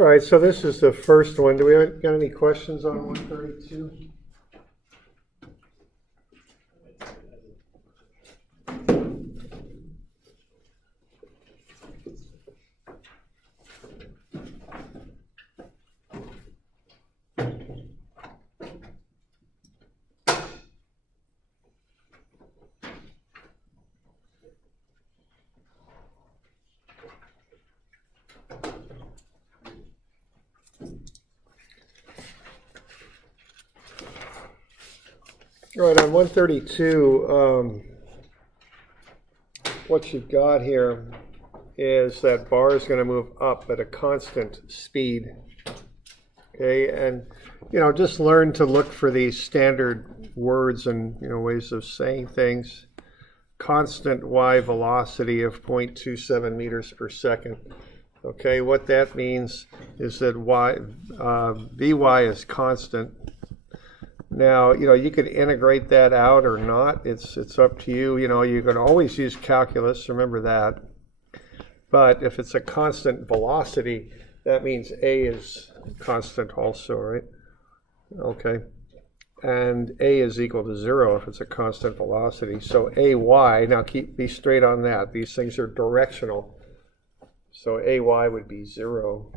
All right, so this is the first one. Do we got any questions on 132? All right, on 132, what you've got here is that bar is going to move up at a constant speed. Okay, and just learn to look for these standard words and ways of saying things. Constant y velocity of 0.27 meters per second. Okay, what that means is that Vy is constant. Now, you could integrate that out or not. It's up to you. You can always use calculus, remember that. But if it's a constant velocity, that means A is constant also, right? Okay. And A is equal to 0 if it's a constant velocity. So AY, now be straight on that. These things are directional. So AY would be 0.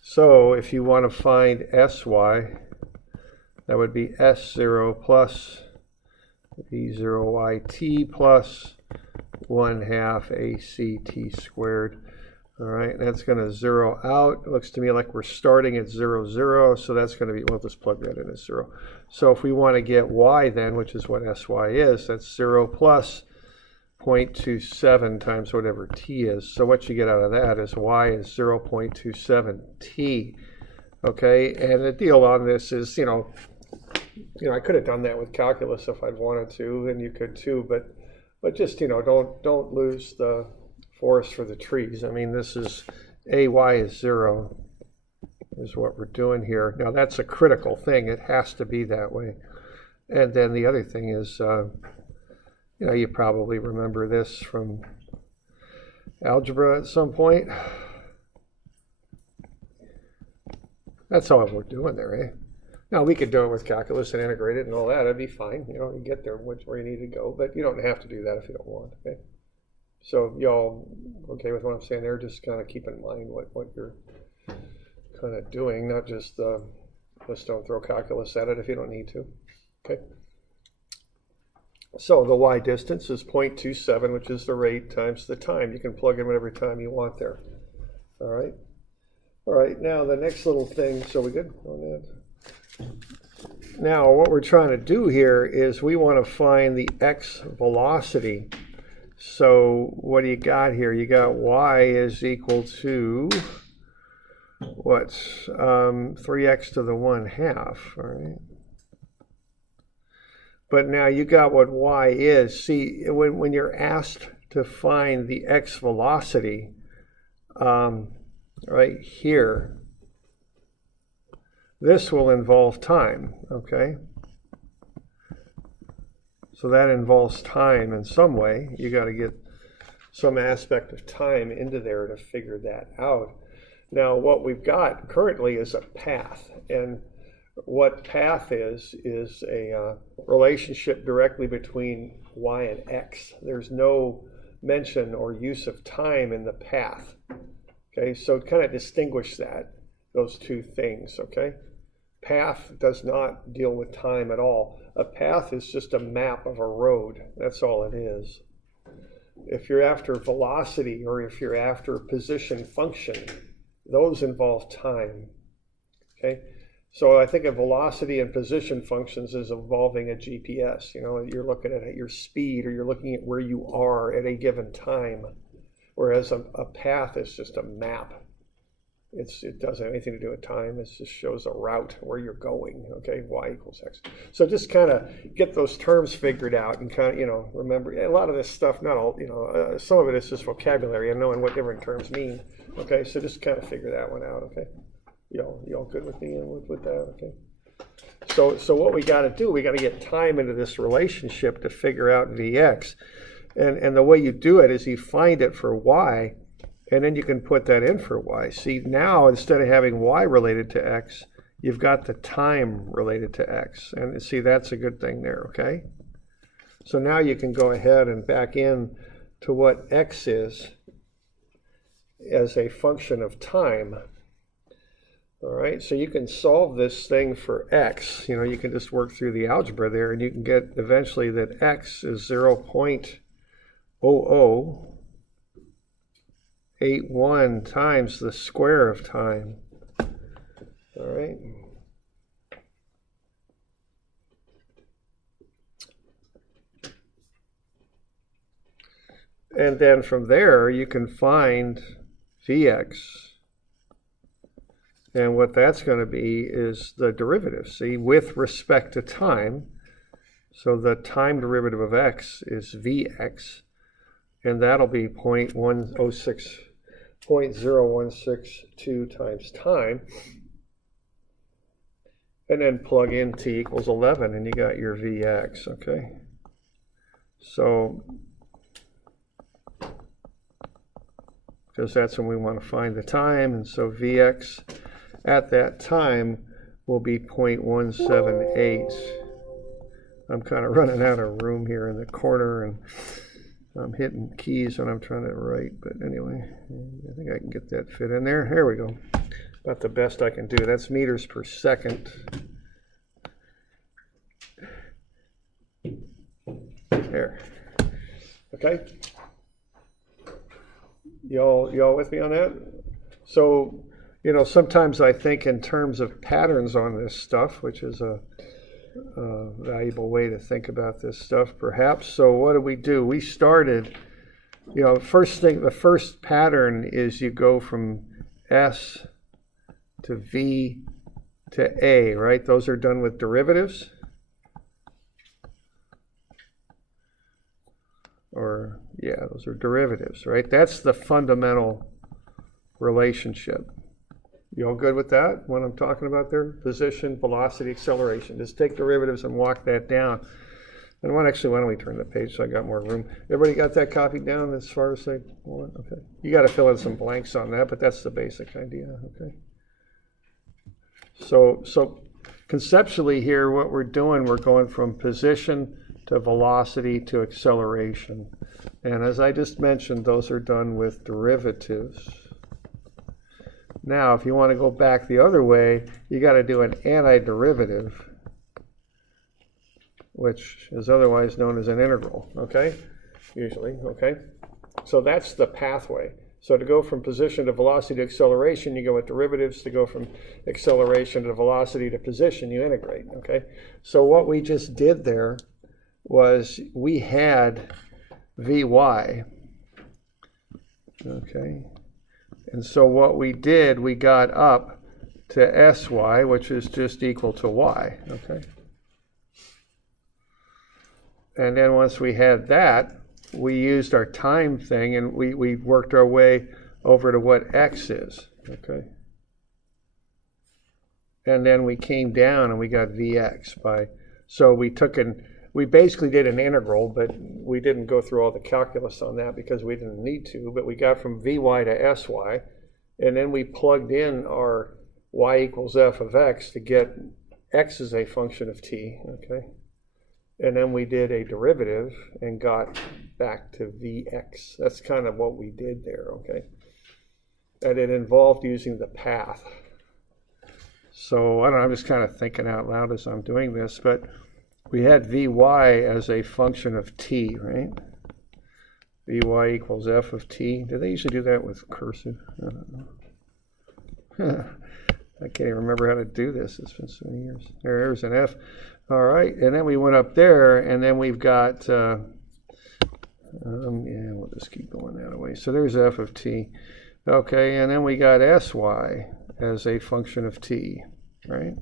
So if you want to find SY, that would be S0 plus V0YT plus 1/2 ACT squared. All right, that's going to zero out. It looks to me like we're starting at 0, 0, so that's going to be, we'll just plug that in as 0. So if we want to get y then, which is what SY is, that's 0 plus 0.27 times whatever t is. So what you get out of that is y is 0.27 t. Okay, and the deal on this is, I could have done that with calculus if I'd wanted to, and you could too, but just, don't lose the forest for the trees. I mean, this is AY is 0 is what we're doing here. Now, that's a critical thing. It has to be that way. And then the other thing is, you probably remember this from algebra at some point. That's all we're doing there, eh? Now, we could do it with calculus and integrate it and all that. That'd be fine. You get there where you need to go. But you don't have to do that if you don't want, okay? So y'all okay with what I'm saying there? Just kind of keep in mind what you're kind of doing, not just don't throw calculus at it if you don't need to, okay? So the y distance is 0.27, which is the rate times the time. You can plug in whatever time you want there, all right? All right, now the next little thing, so we good on that? Now what we're trying to do here is we want to find the x velocity. So what do you got here? You got y is equal to, what, 3x to the 1/2, all right? But now you got what y is. See, when you're asked to find the x velocity, right here, this will involve time, okay? So that involves time in some way. You got to get some aspect of time into there to figure that out. Now, what we've got currently is a path. And what path is a relationship directly between y and x. There's no mention or use of time in the path. Okay, so kind of distinguish those two things, okay? Path does not deal with time at all. A path is just a map of a road. That's all it is. If you're after velocity or if you're after position function, those involve time, okay? So I think of velocity and position functions as involving a GPS. You're looking at your speed or you're looking at where you are at a given time, whereas a path is just a map. It doesn't have anything to do with time. It just shows a route where you're going, okay? Y equals x. So just kind of get those terms figured out and kind of, remember, a lot of this stuff, not all, some of it is just vocabulary and knowing what different terms mean, okay? So just kind of figure that one out, okay? Y'all good with me and with that, okay? So what we got to do, we got to get time into this relationship to figure out Vx. And the way you do it is you find it for y, And then you can put that in for y. See, now instead of having y related to x, you've got the time related to x. And see, that's a good thing there, okay? So now you can go ahead and back in to what x is as a function of time. All right, so you can solve this thing for x. You know, you can just work through the algebra there, and you can get eventually that x is 0.0081 times the square of time. All right. And then from there, you can find Vx. And what that's going to be is the derivative, see, with respect to time. So the time derivative of x is Vx, and that'll be 0.0162 times time. And then plug in t equals 11, and you got your Vx, okay? So, because that's when we want to find the time, and so Vx at that time will be 0.178. I'm kind of running out of room here in the corner, and I'm hitting keys when I'm trying to write, but anyway, I think I can get that fit in there. There we go. About the best I can do. That's meters per second. There. Okay? Y'all with me on that? So, you know, sometimes I think in terms of patterns on this stuff, which is a valuable way to think about this stuff, perhaps. So what do? We started, you know, the first pattern is you go from S to V to A, right? Those are done with derivatives. Or, yeah, those are derivatives, right? That's the fundamental relationship. You all good with that, what I'm talking about there? Position, velocity, acceleration. Just take derivatives and walk that down. And why don't we turn the page so I got more room? Everybody got that copied down as far as they want? Okay. You got to fill in some blanks on that, but that's the basic idea, okay? So conceptually here, what we're doing, we're going from position to velocity to acceleration. And as I just mentioned, those are done with derivatives. Now, if you want to go back the other way, you got to do an antiderivative, which is otherwise known as an integral, okay? Usually, okay? So that's the pathway. So to go from position to velocity to acceleration, you go with derivatives. To go from acceleration to velocity to position, you integrate, okay? So what we just did there was we had Vy, okay? And so what we did, we got up to Sy, which is just equal to y, okay? And then once we had that, we used our time thing, and we worked our way over to what x is, okay? And then we came down and we got Vx so we basically did an integral, but we didn't go through all the calculus on that because we didn't need to, but we got from Vy to Sy, and then we plugged in our y equals f of x to get x as a function of t, okay? And then we did a derivative and got back to Vx. That's kind of what we did there, okay? And it involved using the path. So I don't know, I'm just kind of thinking out loud as I'm doing this, but we had Vy as a function of t, right? Vy equals f of t. Do they usually do that with cursive? I don't know. I can't even remember how to do this. It's been so many years. There's an f. All right, and then we went up there, and then we've got, yeah, we'll just keep going that way. So there's f of t. Okay, and then we got Sy as a function of t, right?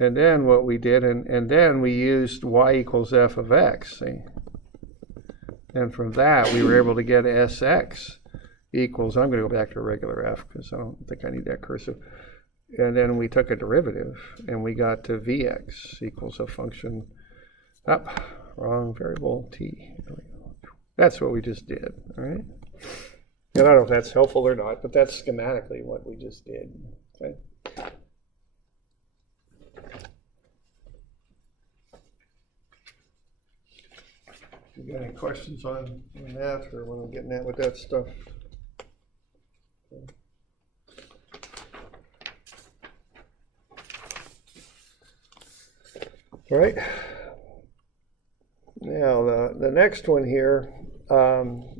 And then what we did, and then we used y equals f of x, see? And from that, we were able to get Sx equals, I'm going to go back to a regular f because I don't think I need that cursive. And then we took a derivative, and we got to Vx equals a function, wrong variable, t. That's what we just did, all right? And I don't know if that's helpful or not, but that's schematically what we just did. Okay. You got any questions on that, or what I'm getting at with that stuff? Okay. All right. Now the next one here,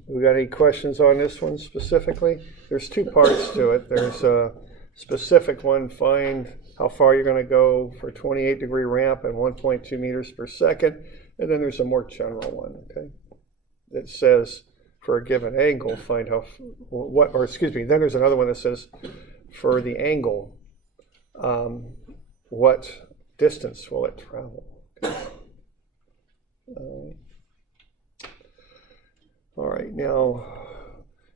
we got any questions on this one specifically? There's two parts to it. There's a specific one, find how far you're going to go for 28-degree ramp and 1.2 meters per second. And then there's a more general one, okay? That says for a given angle, find how, then there's another one that says for the angle, what distance will it travel? Okay. All right, now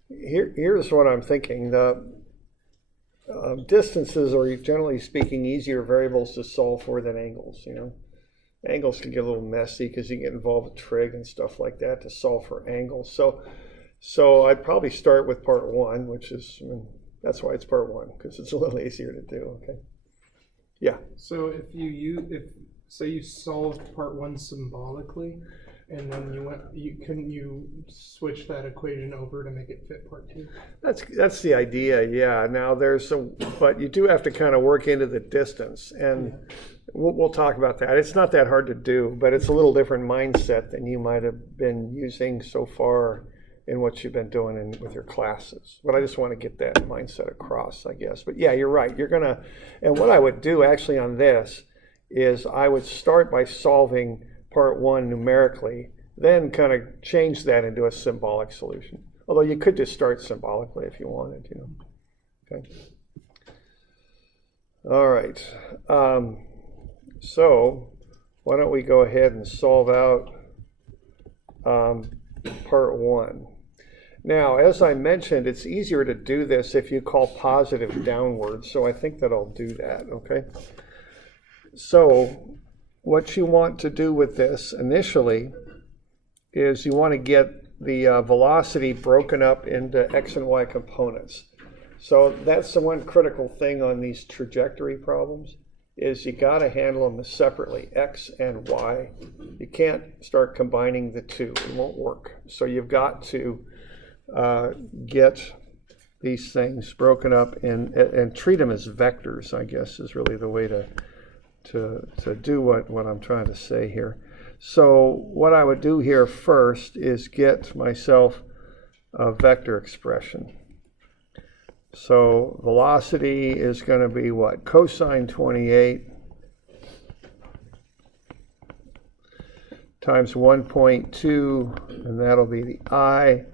here's what I'm thinking. The distances are, generally speaking, easier variables to solve for than angles. You know, angles can get a little messy because you get involved with trig and stuff like that to solve for angles. So I'd probably start with part one, which is, that's why it's part one, because it's a little easier to do. Okay. Yeah. So if say you solved part one symbolically, and then you switch that equation over to make it fit part two? That's the idea, yeah. Now but you do have to kind of work into the distance, and we'll talk about that. It's not that hard to do, but it's a little different mindset than you might have been using so far in what you've been doing with your classes. But I just want to get that mindset across, I guess. But yeah, you're right. And what I would do actually on this is I would start by solving part one numerically, then kind of change that into a symbolic solution. Although you could just start symbolically if you wanted, you know. Okay. All right. So why don't we go ahead and solve out part one. Now, as I mentioned, it's easier to do this if you call positive downwards, so I think that I'll do that, okay? So what you want to do with this initially is you want to get the velocity broken up into x and y components. So that's the one critical thing on these trajectory problems, is you got to handle them separately, x and y. You can't start combining the two. It won't work. So you've got to get these things broken up and treat them as vectors, I guess, is really the way to do what I'm trying to say here. So what I would do here first is get myself a vector expression. So velocity is going to be what? Cosine 28 times 1.2, and that'll be the I.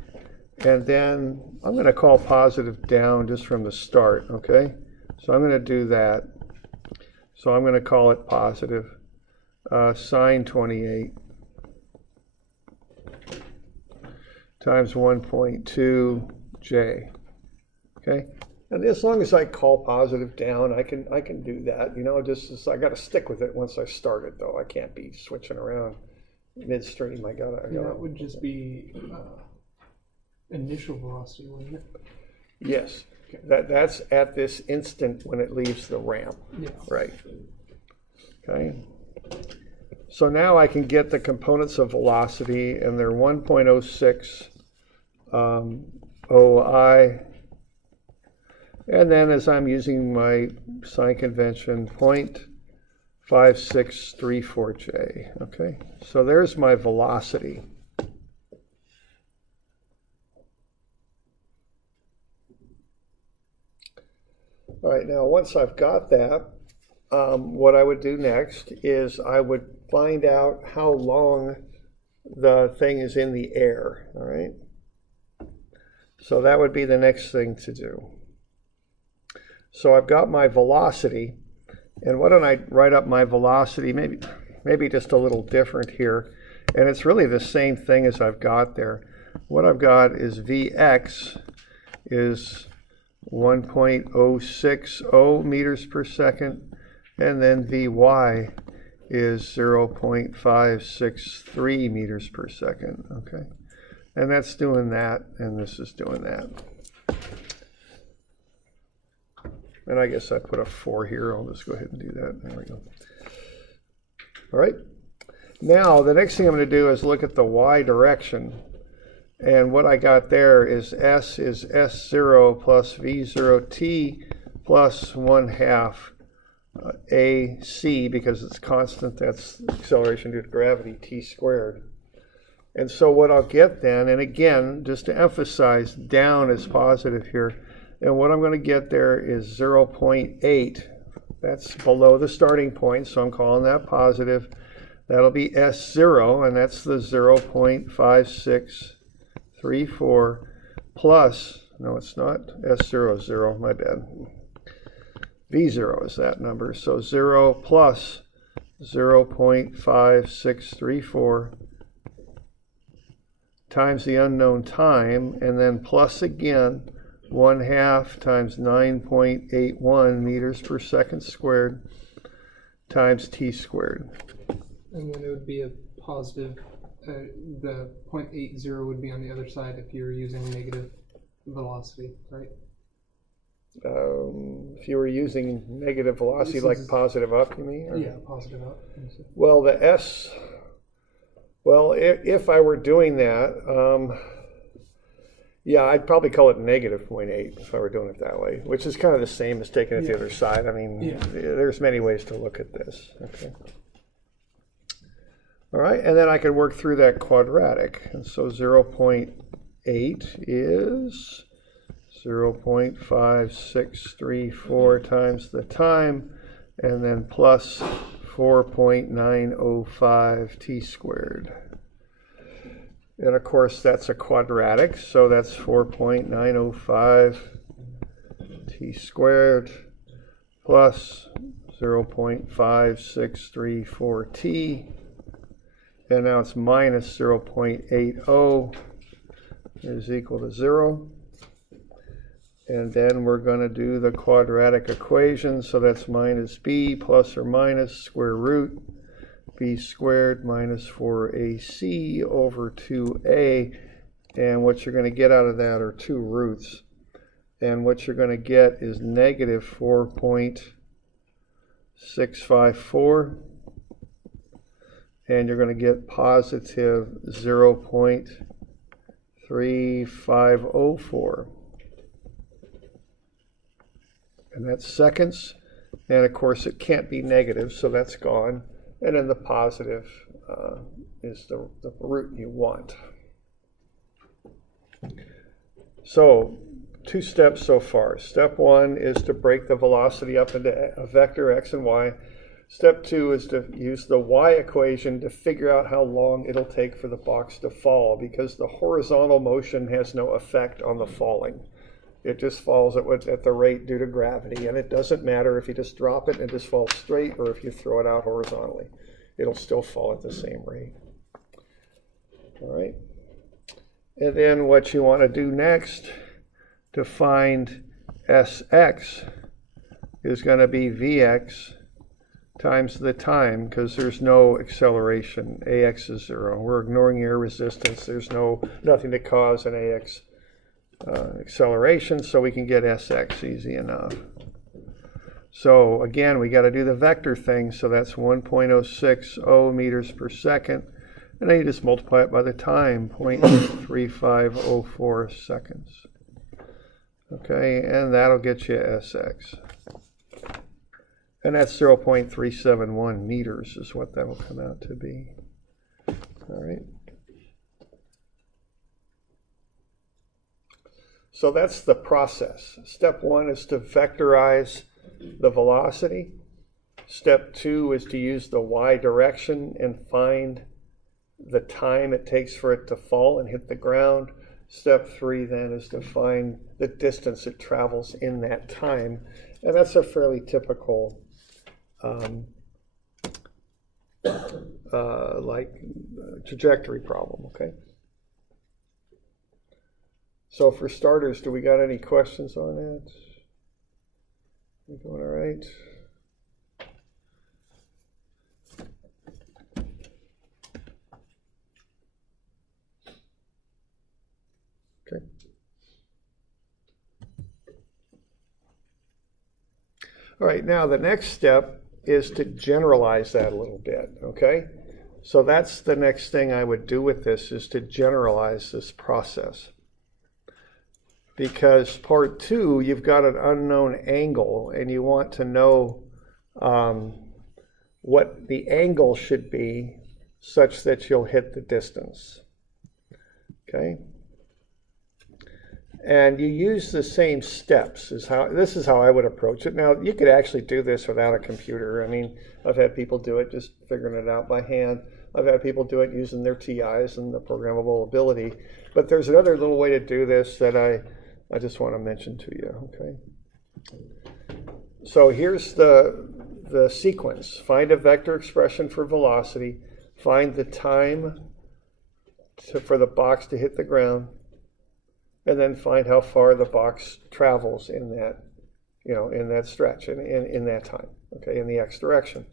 And then I'm going to call positive down just from the start, okay? So I'm going to do that. So I'm going to call it positive sine 28 times 1.2 j. Okay, and as long as I call positive down, I can do that. You know, just I got to stick with it once I start it, though. I can't be switching around midstream. I gotta. That would just be initial velocity, wouldn't it? Yes. That's at this instant when it leaves the ramp. Yeah. Right. Okay. So now I can get the components of velocity, and they're 1.06 OI, and then as I'm using my sign convention, 0.5634J. Okay. So there's my velocity. All right, now once I've got that, what I would do next is I would find out how long the thing is in the air, all right? So that would be the next thing to do. So I've got my velocity, and why don't I write up my velocity, maybe just a little different here, and it's really the same thing as I've got there. What I've got is Vx is 1.060 meters per second, and then Vy is 0.563 meters per second, okay? And that's doing that, and this is doing that. And I guess I put a 4 here. I'll just go ahead and do that. There we go. All right. Now, the next thing I'm going to do is look at the y direction. And what I got there is S is S0 plus V0t plus 1/2 AC, because it's constant. That's acceleration due to gravity, t squared. And so what I'll get then, and again, just to emphasize, down is positive here. And what I'm going to get there is 0.8. That's below the starting point, so I'm calling that positive. That'll be S0, and that's the 0.5634 plus, no it's not, S0 is 0, my bad. V0 is that number, so 0 plus 0.5634 times the unknown time, and then plus again 1/2 times 9.81 meters per second squared times t squared. And then it would be a positive, the 0.80 would be on the other side if you're using negative velocity, right? If you were using negative velocity, like positive up, you mean? Or? Yeah, positive up. Well, the S, well, if I were doing that, yeah, I'd probably call it negative 0.8 if I were doing it that way, which is kind of the same as taking it the other side. I mean, there's many ways to look at this. Okay. All right, and then I could work through that quadratic. And so 0.8 is 0.5634 times the time, and then plus 4.905 t squared. And of course, that's a quadratic, so that's 4.905 t squared plus 0.5634 t. And now it's minus 0.80 is equal to 0. And then we're going to do the quadratic equation. So that's minus b plus or minus square root b squared minus 4ac over 2a. And what you're going to get out of that are two roots. And what you're going to get is negative 4.654. And you're going to get positive 0.3504. And that's seconds. And of course, it can't be negative, so that's gone. And then the positive is the root you want. So, 2 steps so far. Step 1 is to break the velocity up into a vector x and y. Step 2 is to use the y equation to figure out how long it'll take for the box to fall, because the horizontal motion has no effect on the falling. It just falls at the rate due to gravity, and it doesn't matter if you just drop it and it just falls straight or if you throw it out horizontally. It'll still fall at the same rate. All right. And then what you want to do next to find Sx is going to be Vx times the time, because there's no acceleration. Ax is 0. We're ignoring air resistance. There's nothing to cause an Ax acceleration, so we can get Sx easy enough. So again, we got to do the vector thing, so that's 1.060 meters per second, and then you just multiply it by the time, 0.3504 seconds. Okay, and that'll get you Sx. And that's 0.371 meters is what that will come out to be. All right. So that's the process. Step 1 is to vectorize the velocity. Step 2 is to use the y direction and find the time it takes for it to fall and hit the ground. Step 3 then is to find the distance it travels in that time. And that's a fairly typical trajectory problem, okay? So for starters, do we got any questions on that? We going all right? Okay. All right, now the next step is to generalize that a little bit, okay? So that's the next thing I would do with this, is to generalize this process. Because part 2, you've got an unknown angle, and you want to know what the angle should be such that you'll hit the distance, okay? And you use the same steps. This is how I would approach it. Now, you could actually do this without a computer. I mean, I've had people do it just figuring it out by hand. I've had people do it using their TIs and the programmable ability. But there's another little way to do this that I just want to mention to you, okay? So here's the sequence. Find a vector expression for velocity. Find the time for the box to hit the ground. And then find how far the box travels in that, in that stretch, in that time, okay, in the x direction.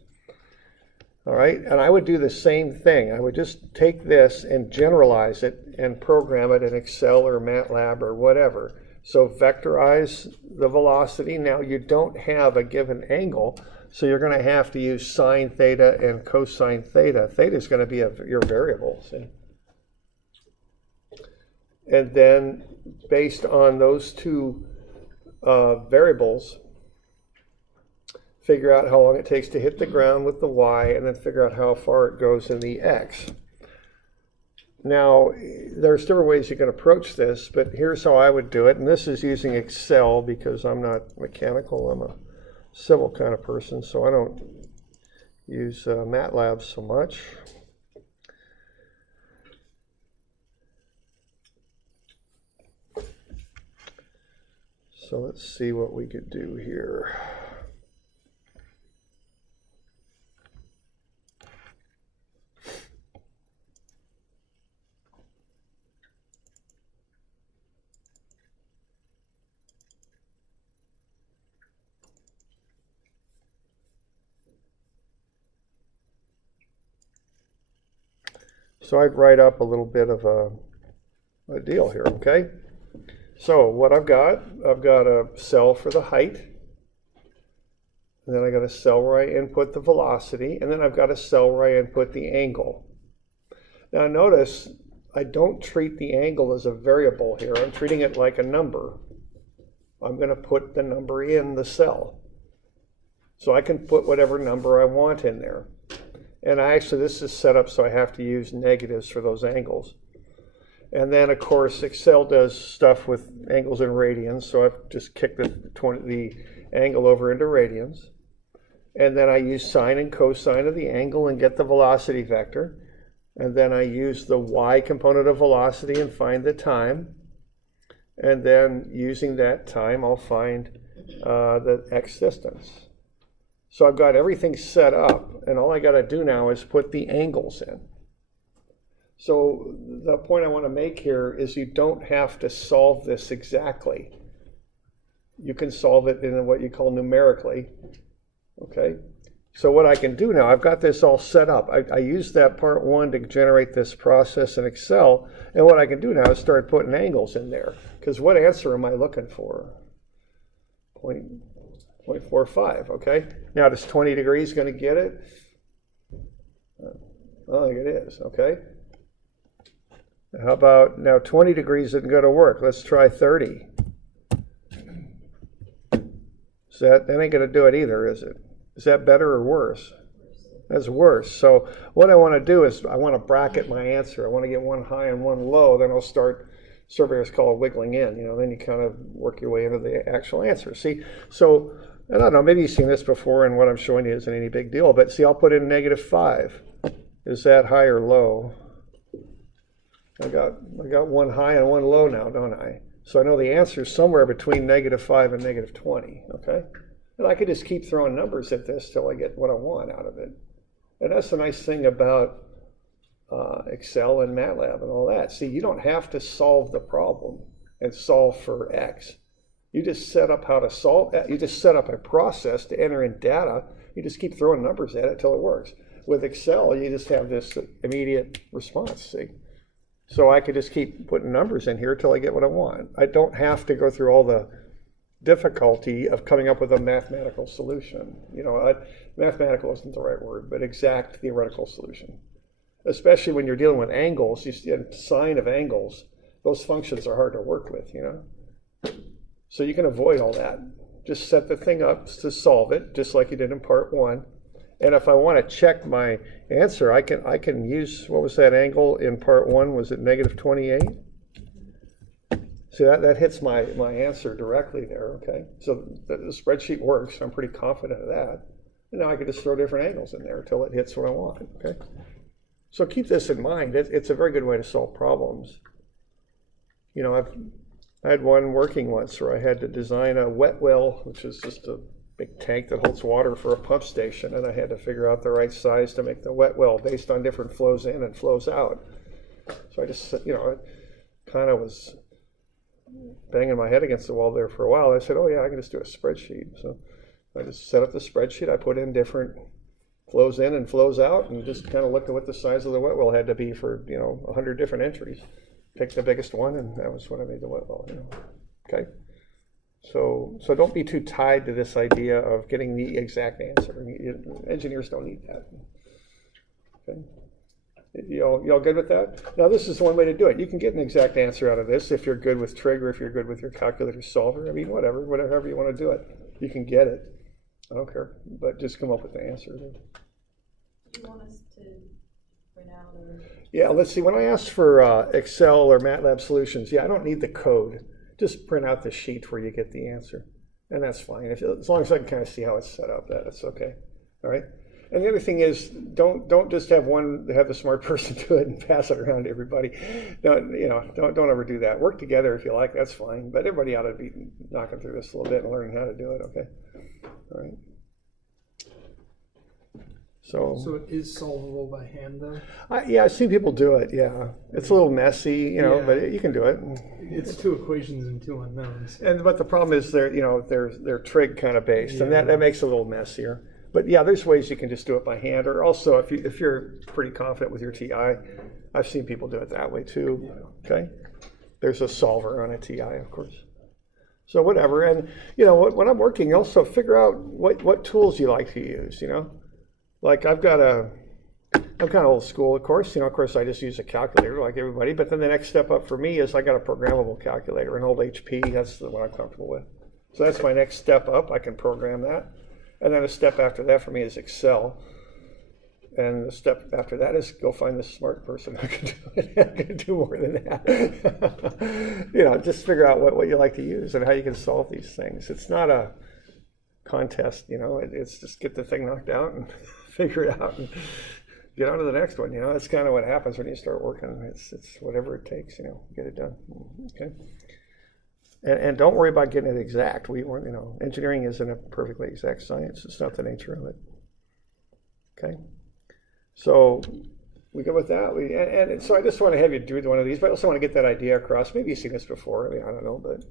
All right, and I would do the same thing. I would just take this and generalize it and program it in Excel or MATLAB or whatever. So vectorize the velocity. Now you don't have a given angle, so you're going to have to use sine theta and cosine theta. Theta is going to be your variable, see? And then based on those two variables, figure out how long it takes to hit the ground with the y, and then figure out how far it goes in the x. Now, there's different ways you can approach this, but here's how I would do it. And this is using Excel because I'm not mechanical. I'm a civil kind of person, so I don't use MATLAB so much. So let's see what we could do here. So I'd write up a little bit of a deal here, okay? So what I've got a cell for the height, and then I got a cell where I input the velocity, and then I've got a cell where I input the angle. Now notice I don't treat the angle as a variable here. I'm treating it like a number. I'm going to put the number in the cell. So I can put whatever number I want in there. And this is set up so I have to use negatives for those angles. And then, of course, Excel does stuff with angles and radians, so I've just kicked the angle over into radians. And then I use sine and cosine of the angle and get the velocity vector. And then I use the y component of velocity and find the time. And then, using that time, I'll find the x distance. So I've got everything set up, and all I got to do now is put the angles in. So the point I want to make here is you don't have to solve this exactly. You can solve it in what you call numerically, okay? So what I can do now, I've got this all set up. I used that part 1 to generate this process in Excel, and what I can do now is start putting angles in there, because what answer am I looking for? 0.45, okay? Now, does 20 degrees going to get it? I think it is, okay? How about, now 20 degrees isn't going to work. Let's try 30. That ain't going to do it either, is it? Is that better or worse? That's worse. So what I want to do is I want to bracket my answer. I want to get one high and one low. Then I'll start, surveyors call it wiggling in. Then you kind of work your way into the actual answer. See, so I don't know, maybe you've seen this before, and what I'm showing you isn't any big deal. But see, I'll put in -5. Is that high or low? I got one high and one low now, don't I? So I know the answer is somewhere between -5 and -20, okay? And I could just keep throwing numbers at this till I get what I want out of it. And that's the nice thing about Excel and MATLAB and all that. See, you don't have to solve the problem and solve for X. You just set up how to solve that. You just set up a process to enter in data. You just keep throwing numbers at it till it works. With Excel, you just have this immediate response, see? So I could just keep putting numbers in here till I get what I want. I don't have to go through all the difficulty of coming up with a mathematical solution. Mathematical isn't the right word, but exact theoretical solution. Especially when you're dealing with angles, you see a sine of angles, those functions are hard to work with, So you can avoid all that. Just set the thing up to solve it, just like you did in part 1. And if I want to check my answer, I can use, what was that angle in part 1? Was it negative 28? See, that hits my answer directly there, okay? So the spreadsheet works. I'm pretty confident of that. And now I can just throw different angles in there until it hits what I want, okay? So keep this in mind. It's a very good way to solve problems. I had one working once where I had to design a wet well, which is just a big tank that holds water for a pump station, and I had to figure out the right size to make the wet well based on different flows in and flows out. So I just, I kind of was banging my head against the wall there for a while. I said, oh yeah, I can just do a spreadsheet. So I just set up the spreadsheet. I put in different flows in and flows out, and just kind of looked at what the size of the wet well had to be for 100 different entries. Picked the biggest one, and that was what I made the wet well. Okay. So don't be too tied to this idea of getting the exact answer. Engineers don't need that. Okay. Y'all good with that? Now this is one way to do it. You can get an exact answer out of this if you're good with trig or if you're good with your calculator solver. I mean, whatever you want to do it, you can get it. I don't care, but just come up with the answer. Do you want us to print out or? Yeah, let's see. When I ask for Excel or MATLAB solutions, I don't need the code. Just print out the sheet where you get the answer, and that's fine. As long as I can kind of see how it's set up, that's okay. All right. And the other thing is, don't just have the smart person do it and pass it around to everybody. Don't ever do that. Work together if you like. That's fine. But everybody ought to be knocking through this a little bit and learning how to do it. Okay. All right. So it is solvable by hand, though? I've seen people do it, yeah. It's a little messy, but you can do it. It's 2 equations and 2 unknowns. But the problem is they're trig kind of based, and that makes it a little messier. But yeah, there's ways you can just do it by hand, or also if you're pretty confident with your TI, I've seen people do it that way too, okay? There's a solver on a TI, of course. So whatever, and when I'm working, also figure out what tools you like to use, Like I'm kind of old school, of course. Of course, I just use a calculator like everybody. But then the next step up for me is I got a programmable calculator, an old HP. That's the one I'm comfortable with. So that's my next step up. I can program that. And then a step after that for me is Excel. And the step after that is go find the smart person who can do it. I can do more than that. Just figure out what you like to use and how you can solve these things. It's not a contest, it's just get the thing knocked out and figure it out and get on to the next one. That's kind of what happens when you start working. It's whatever it takes, get it done. Okay. And don't worry about getting it exact. Engineering isn't a perfectly exact science. It's not the nature of it. Okay. So we go with that. And so I just want to have you do one of these, but I also want to get that idea across. Maybe you've seen this before. I don't know, but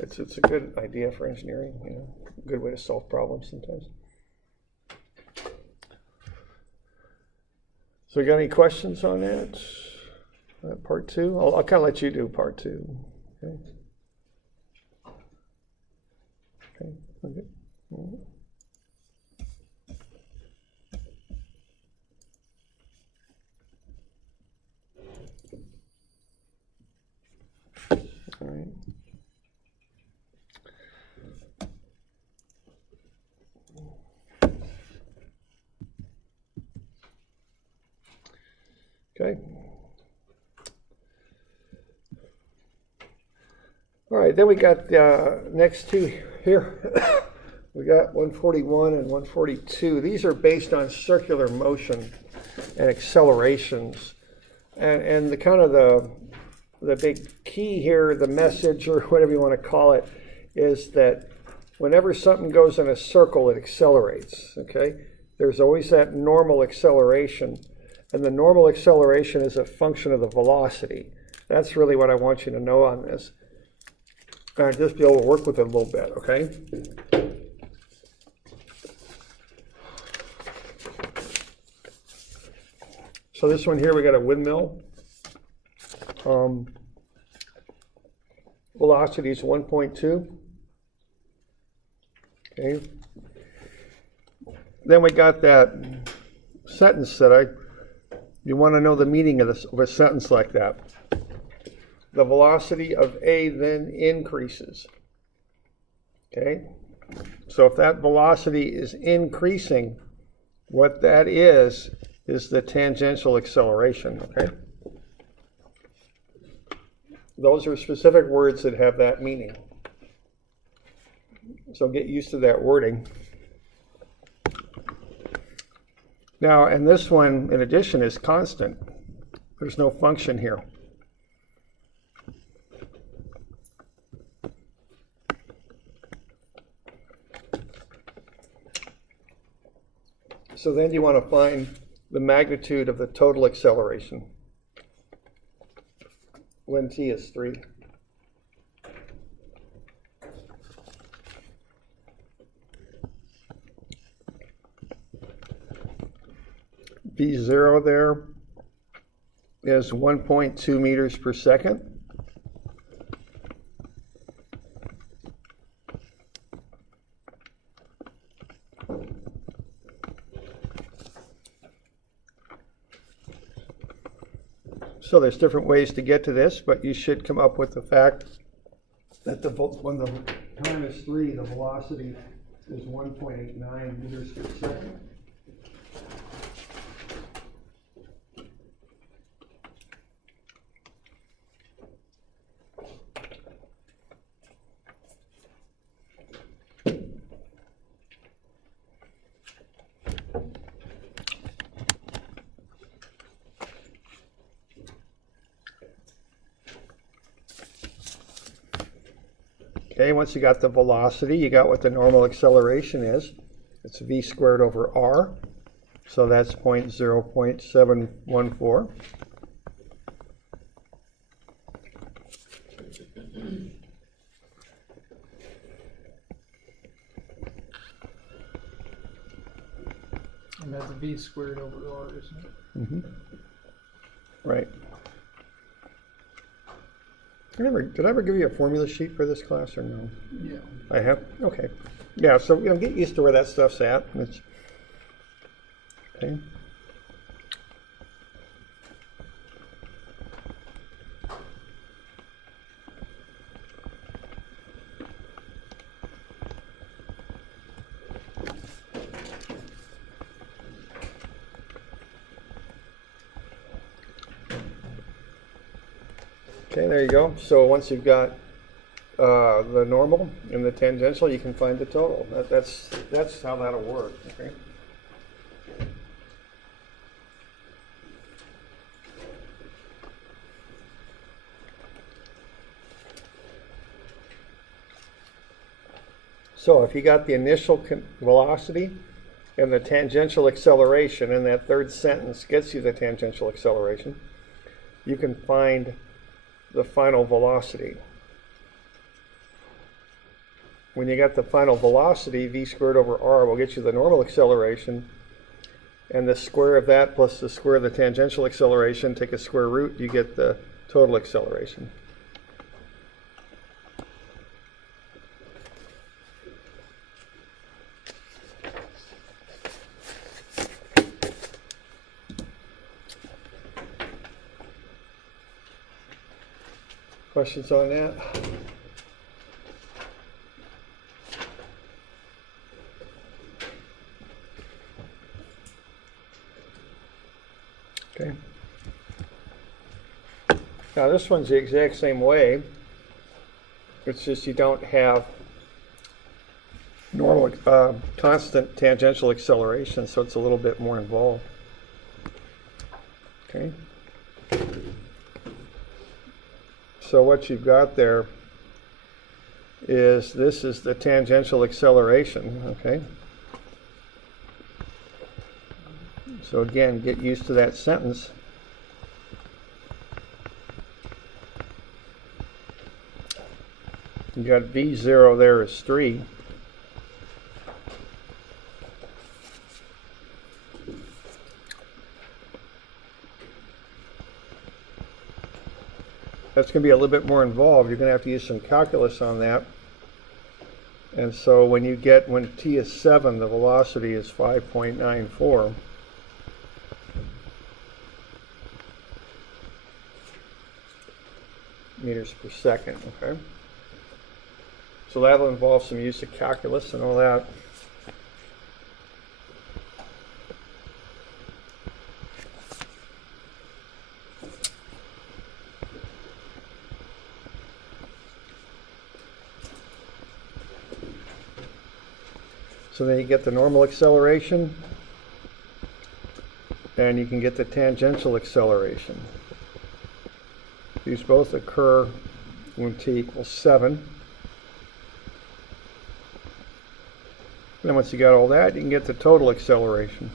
it's a good idea for engineering. A good way to solve problems sometimes. So you got any questions on that? Part 2? I'll kind of let you do part 2. Okay. Okay. All right. Okay. All right, then we got the next 2 here. We got 141 and 142. These are based on circular motion and accelerations. And the kind of the big key here, the message or whatever you want to call it, is that whenever something goes in a circle, it accelerates, okay? There's always that normal acceleration. And the normal acceleration is a function of the velocity. That's really what I want you to know on this. And just be able to work with it a little bit, okay? So this one here, we got a windmill. Velocity is 1.2. Okay. Then we got that sentence that you want to know the meaning of a sentence like that. The velocity of A then increases. Okay. So if that velocity is increasing, what that is the tangential acceleration. Okay. Those are specific words that have that meaning. So get used to that wording. Now, and this one, in addition, is constant. There's no function here. So then you want to find the magnitude of the total acceleration when t is 3. V0 there is 1.2 meters per second. So there's different ways to get to this, but you should come up with the fact that when the time is 3, the velocity is 1.89 meters per second. Okay, once you got the velocity, you got what the normal acceleration is. It's v squared over r, so that's 0.714. And that's v squared over r, isn't it? Mm-hmm. Right. Did I ever give you a formula sheet for this class or no? Yeah. I have? Okay. Yeah, so get used to where that stuff's at. Okay. Okay, there you go. So once you've got the normal and the tangential, you can find the total. That's how that'll work. Okay. So if you got the initial velocity and the tangential acceleration, and that third sentence gets you the tangential acceleration, you can find the final velocity. When you got the final velocity, v squared over r will get you the normal acceleration, and the square of that plus the square of the tangential acceleration, take a square root, you get the total acceleration. Questions on that? Okay. Now this one's the exact same way. It's just you don't have normal constant tangential acceleration, so it's a little bit more involved. Okay. So what you've got there is this is the tangential acceleration, okay? So again, get used to that sentence. You got V0 there is 3. That's going to be a little bit more involved. You're going to have to use some calculus on that. And so when t is 7, the velocity is 5.94. meters per second, okay? So that'll involve some use of calculus and all that. So then you get the normal acceleration, and you can get the tangential acceleration. These both occur when t equals 7. And then once you got all that, you can get the total acceleration.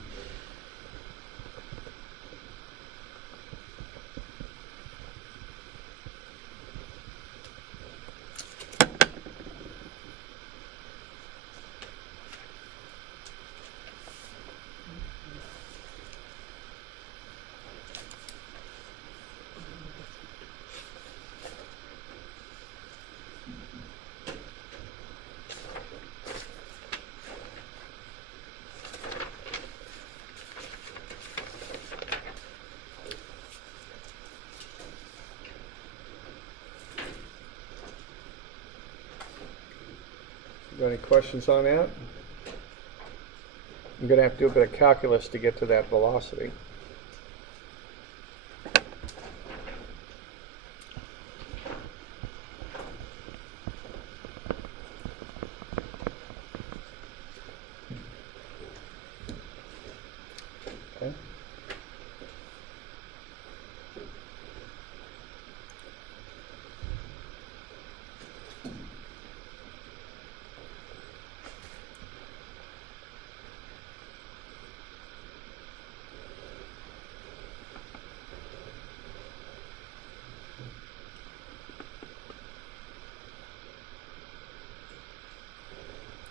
Got any questions on that? I'm going to have to do a bit of calculus to get to that velocity. Okay.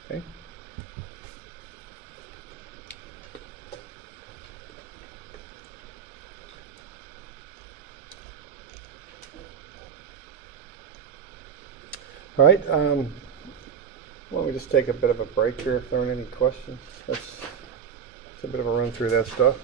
Okay. All right. Why don't we just take a bit of a break here if there aren't any questions? It's a bit of a run through that stuff.